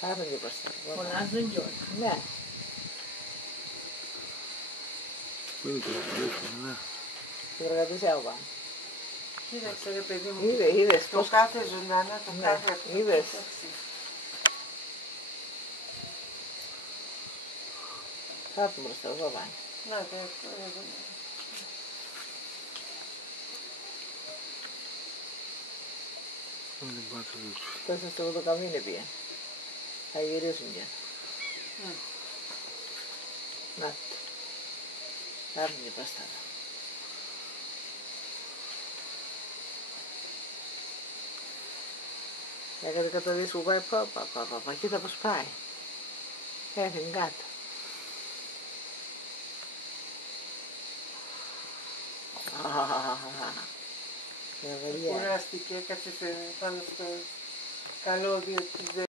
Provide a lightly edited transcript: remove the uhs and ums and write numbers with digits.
Άφηνε προς τα. Φωνάζουν κιόλας. Ναι. Πού είναι και να δουλέψουμε, ναι. Την εργατησιά από πάνω. Κοίταξε ρε παιδί μου, Είδες το πώς... κάθε ζωντανό, το Ναι, κάθε αυτό. είδες. Θα έρθουν μπροστά, εδώ πάνε. Να το αυτό εδώ. Δεν πάω να δουλέψω. Τόσο στο το καμίνι πήγε. Θα γυρίσουν πια. Να. Θα έρθουν και μπροστά. Έκανε καταδείς που πάει, πα, κοίτα πως πάει. Έφυγε κάτω. Κουράστηκε, έκατσε πάνω στο καλώδιο της